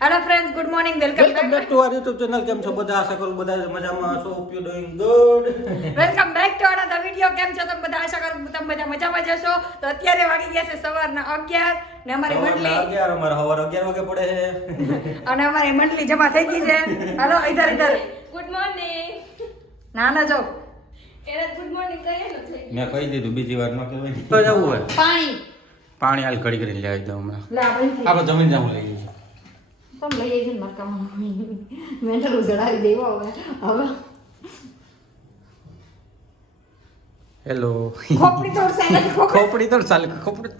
Hello friends, good morning, welcome back to our YouTube channel. કેમ છો બધા? આશા કરું બધા મજામાં છો. Hope you doing good. Welcome back to another video. કેમ છો તમે બધા? આશા કરું તમે બધા મજામાં જ હશો. તો અત્યારે વાગી ગયા છે સવારના 11 ને અમારી મંડળી 11 અમારા સવાર 11 વાગે પડે છે અને અમારી મંડળી જમા થઈ ગઈ છે. હાલો ઇધર ગુડ મોર્નિંગ. ના ના જો એને ગુડ મોર્નિંગ કહેલું છે. મેં કહી દીધું, બીજી વાર ન કહેવાય. તો જવું હોય પાણી હાલ ઘડી કરીને લઈ આવી દઉં હમણાં. લે આપણે જમીન જાવું લઈ જઈશું. તમે લઈ જઈશું મરકામાં મેન્ટલ ઉજડાવી દેવો હવે હેલો. ખોપડી તોડશે એટલે ખોપડી તો ચાલે. ખોપડી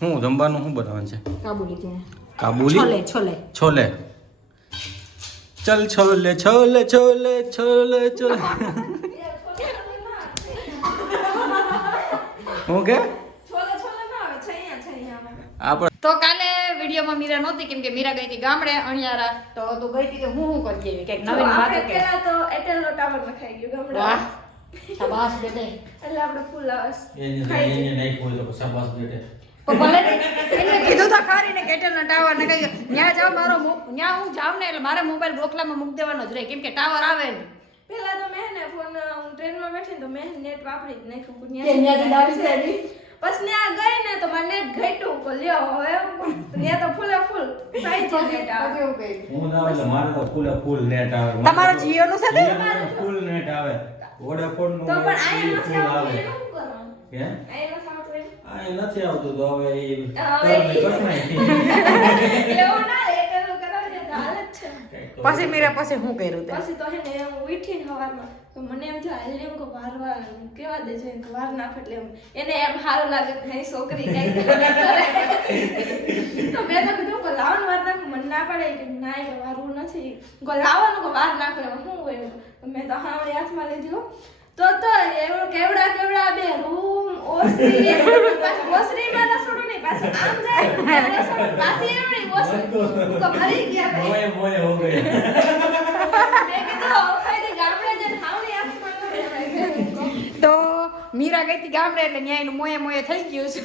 હું જમવાનું શું બનાવવાનું છે? કાબુલી છે. કાબુલી છોલે છોલે છોલે. ચલ છોલે છોલે છોલે છોલે છોલે. હું કે છોલે છોલે ના આવે છે અહીંયા આપણે તો કાલે વિડીયોમાં મીરા નહોતી કેમ કે મીરા ગઈ હતી ગામડે અણિયારા. તો તું ગઈ હતી તો હું કરી એવી કંઈક નવીન વાતો કે પેલા તો એટેલ નો ટાવર નખાઈ ગયો ગામડા. વાહ શાબાશ બેટે. એટલે આપણે ફૂલ આવસ એને નહીં બોલ્યો તો શાબાશ બેટે. તો ભલે ને એને કીધું તો ખરી ને કેટલનો ટાવર ને કઈ ન્યા જાવ મારો ન્યા હું જાવ ને એટલે મારા મોબાઈલ ગોખલામાં મૂકી દેવાનો જ રહે કેમ કે ટાવર આવે ને પેલા તો મેં ને ફોન હું ટ્રેનમાં બેઠી ને તો મેં નેટ વાપરી જ નાખ્યું. કે ન્યાથી દાવી છે ની પછી ત્યાં ગઈ ને તો મારે નેટ ઘટ્યું કો લ્યો હવે ત્યાં તો ફૂલે ફૂલ થઈ છે નેટ આવે. એવું કહ્યું. હું ના એટલે મારે તો ફૂલ નેટ આવે. તમારો જીઓ નું છે ને? ફૂલ નેટ આવે. વોડાફોન નું તો પણ આયા ફૂલ આવે. નથી આવતું એનું શું કરવાનું? હે આયા નથી આવતું એનું? આ નથી આવતું તો હવે એ હવે કરને કસ એવું ના એટેલ કરાવજે તો હાલ જ છે. પછી મીરા પછી હું કર્યું તે પછી તો હે ને હું ઉઠીને સવારમાં તો મને એમ થયું હાલ એમ કે વાર કેવા દે છે કે વાર નાખ એટલે એને એમ સારું લાગે કે નહીં છોકરી કઈ કરે તો મેં તો કીધું કે લાવવાનું વાર નાખ મને ના પડે કે ના એ વારવું નથી કે લાવવાનું કે વાર નાખે શું હોય એવું. તો મેં તો હા હાથમાં લીધું તો એવું કેવડા બે રૂમ ઓસરી ઓસરીમાં રસોડું નહીં પાછું આમ જાય રસોડું પાછી એવડી ઓસરી તો મરી ગયા ભાઈ. મોય હો ગયે. મેં કીધું ખાઈ ગામડે જઈને હાવણી આંખમાં ન બેસાય. તો મીરા ગઈ હતી ગામડે એટલે ન્યા એનું મોયે થઈ ગયું છે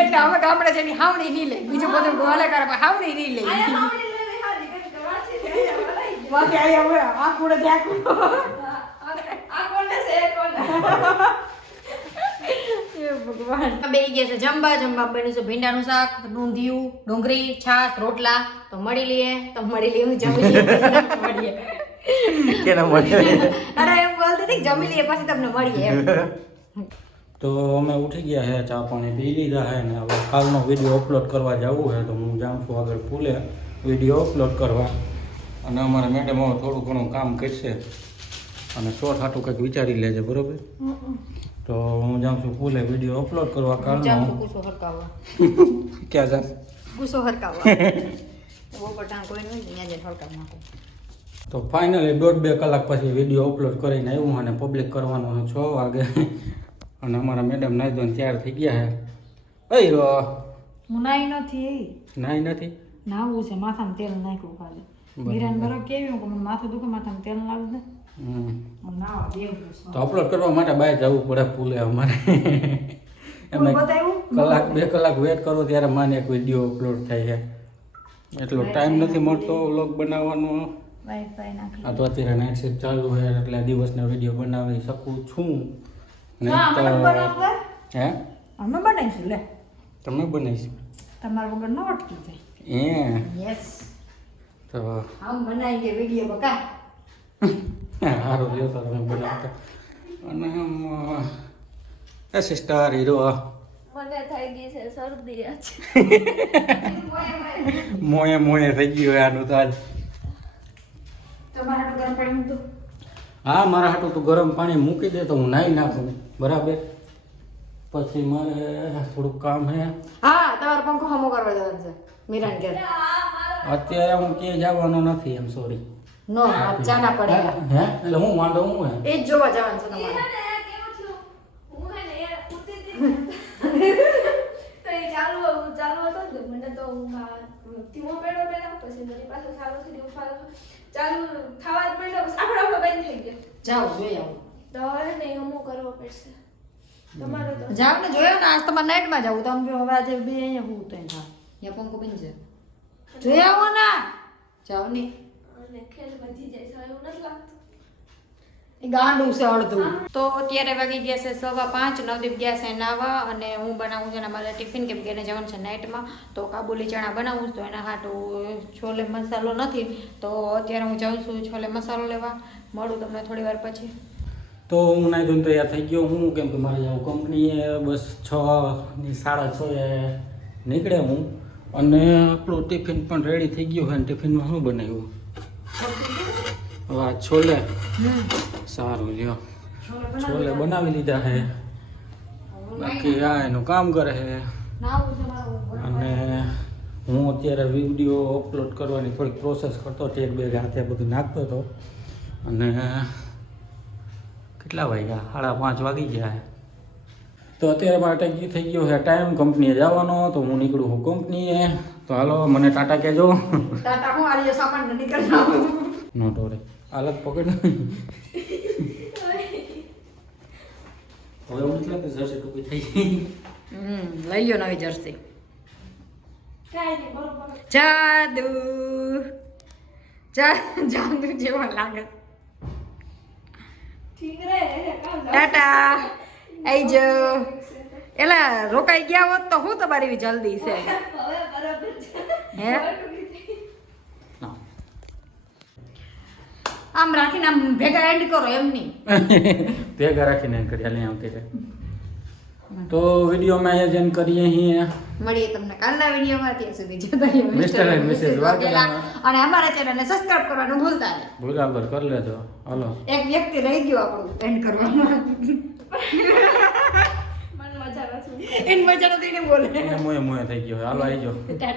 એટલે હવે ગામડે જઈને હાવણી નહીં લે બીજું બધું ગોલે કરે પણ હાવણી નહીં લે આયા હાવણી લેવી હારી કે વાંચી લે વરાઈ ગયા. વાકે આયા હવે આ કુડે ત્યાં આ કોને છે એ કોને એ ભગવાન બે ગયા છે જમવા બન્યું છે ભીંડાનું શાક ઊંધિયું ડુંગળી છાશ રોટલા તો મળી લઈએ હું જમી લઈએ પછી મળીએ કેના મળે? અરે એમ બોલતી હતી જમી લઈએ પછી તમને મળીએ એમ તો અમે ઉઠી ગયા છે, ચા પાણી પી લીધા છે ને હવે કાલનો વિડીયો અપલોડ કરવા જવું છે તો હું જાઉં છું આગળ પુલે વિડીયો અપલોડ કરવા. અને અમારા મેડમ હવે થોડું ઘણું કામ કરશે અને શોર્ટ હાટું કંઈક વિચારી લેજે, બરોબર? તો હું જાઉં છું પુલે વિડીયો અપલોડ કરવા કાલનો. ગુસ્સો હરકાવવા ક્યાં જા? ગુસ્સો હરકાવવા બહુ પટાણ કોઈ નહીં ત્યાં જઈને હરકાવ નાખો. તો ફાઇનલી 1.5-2 કલાક પછી વિડીયો અપલોડ કરીને આવ્યું અને પબ્લિક કરવાનું છે 6 વાગે. અને અમારા મેડમ નાઈ ધોઈને તૈયાર થઈ ગયા છે. અઈ રો હું નાઈ નથી નાઈ નથી નાવું છે માથામાં તેલ નાખ્યું ખાલે મીરાને બરાબર કેવી કે મને માથું દુખે માથામાં તેલ લાવી દે નાવા દેવું તો અપલોડ કરવા માટે બહાર જવું પડે પુલે અમારે. એમ કલાક 2 કલાક વેટ કરો ત્યારે માને એક વિડીયો અપલોડ થાય છે. એટલો ટાઈમ નથી મળતો વ્લોગ બનાવવાનો. વાઈફાઈ નાખી આ તો અત્યારે નાઇટ શિફ્ટ ચાલુ છે એટલે દિવસના વિડીયો બનાવી શકું છું. ને હા તો મને બનાવવા હે અમે બનાવીશું લે તમે બનાવીશું તમારા વગર ન અટકી જાય યસ તો હમ બનાએંગે वीडियो बका સારું લ્યો તો તમે બનાવતા. અને એ સિસ્ટર હીરો મને થઈ ગઈ છે શરદી આજ. મોએ થઈ ગયું આનું તો આજ. તમારા તો ગરમ પાણી મૂકતો હા મારા હાટું તું ગરમ પાણી મૂકી દે તો હું નાહી નાખું, બરાબર? પછી મારે થોડુંક કામ છે. હા તમારો પંખો હમો કરવા જવાનું છે મીરાન ઘેર અત્યારે હું ક્યાંય જવાનો નથી, એમ સોરી. નો જાના પડે હે એટલે હું વાંધો હું હે એ જ જોવા જવાનું છે તમારે કેવું થયું હું હે ને યાર ઉતી હતી તો એ ચાલુ હતો ને મને તો ધીમો પેડો પેલા પછી મારી પાસે ચાલુ થઈ ગયું ચાલુ ખાવા જ માંડ્યો બસ આપણો બંધ થઈ ગયો. જાઓ જોઈ આવો તો હવે ને હમો કરવો પડશે. તમારે તો જાવ ને જોયો ને આજ તમારે નાઇટમાં જાવું તો અમે હવે આજે બે અહીંયા હું તો અહીંયા પંખો બની છે જોઈ આવો ના જાવ ને અને ખેલ વધી જાય છે એવું નથી લાગતું એ ગાંડું છે અડધું તો અત્યારે વાગી ગયા છે 5:15 નવદીપ ગયા છે નાવા અને હું બનાવું છું મારે ટિફિન કેમ કે એને જવાનું છે નાઇટમાં તો કાબુલી ચણા બનાવું છું તો એના હાટું છોલે મસાલો નથી તો અત્યારે હું જાઉં છું છોલે મસાલો લેવા મળું તમને થોડી વાર પછી તો હું નાઈ ધોઈને તૈયાર થઈ ગયો હું કેમ કે મારે જાઉં કંપનીએ બસ 6 6:30 નીકળે હું અને આપણું ટિફિન પણ રેડી થઈ ગયું હોય ને ટિફિનમાં શું બનાવ્યું વાહ છોલે સારું લ્યો છોલે બનાવી લીધા છે બાકી આ એનું કામ કરે છે અને હું અત્યારે વિડીયો અપલોડ કરવાની થોડીક પ્રોસેસ કરતો ટેગ બેગ હાથે બધું નાખતો હતો અને કેટલા વાગ્યા 5:30 વાગી ગયા તો અત્યારે મારે ટેગી થઈ ગયો છે ટાઈમ કંપનીએ જવાનો તો હું નીકળું છું કંપનીએ તો હાલો મને ટાટા કહેજો ટાટા હું આલિયો સામાન નીકળી જાઉં નો ટોરે હાલત પકડ હવે હું એટલે જશે ટૂંકી થઈ ગઈ લઈ લ્યો નવી જર્સી કાંઈ નહીં બરોબર જાદુ જાદુ જેવા લાગે ઠીક રે કામ ટાટા આઈજો એલા રોકાઈ ગયા હોત તો હું તમારી જલ્દી છે હવે બરાબર છે હે ના આમ રાખીને આમ ભેગા એન્ડ કરો એમ નહીં ભેગા રાખીને એમ કરી હાલી આવતી રહે તો વિડીયોમાં અહીંયા જેમ કરીએ અહીં મળીએ તમને કાલના વિડીયોમાં ત્યાં સુધી જોતા રહ્યો Mr. and Mrs. વાઘેલા. અને અમારા ચેનલને સબસ્ક્રાઇબ કરવાનું ભૂલતા નહીં બરાબર કરી લેજો હાલો એક વ્યક્તિ રહી ગયો આપણું એન્ડ કરવામાં મને મજા આવે છે એન મજા નથી ને બોલે મોએ મોએ થઈ ગયો હાલો આવી જાઓ ટાટા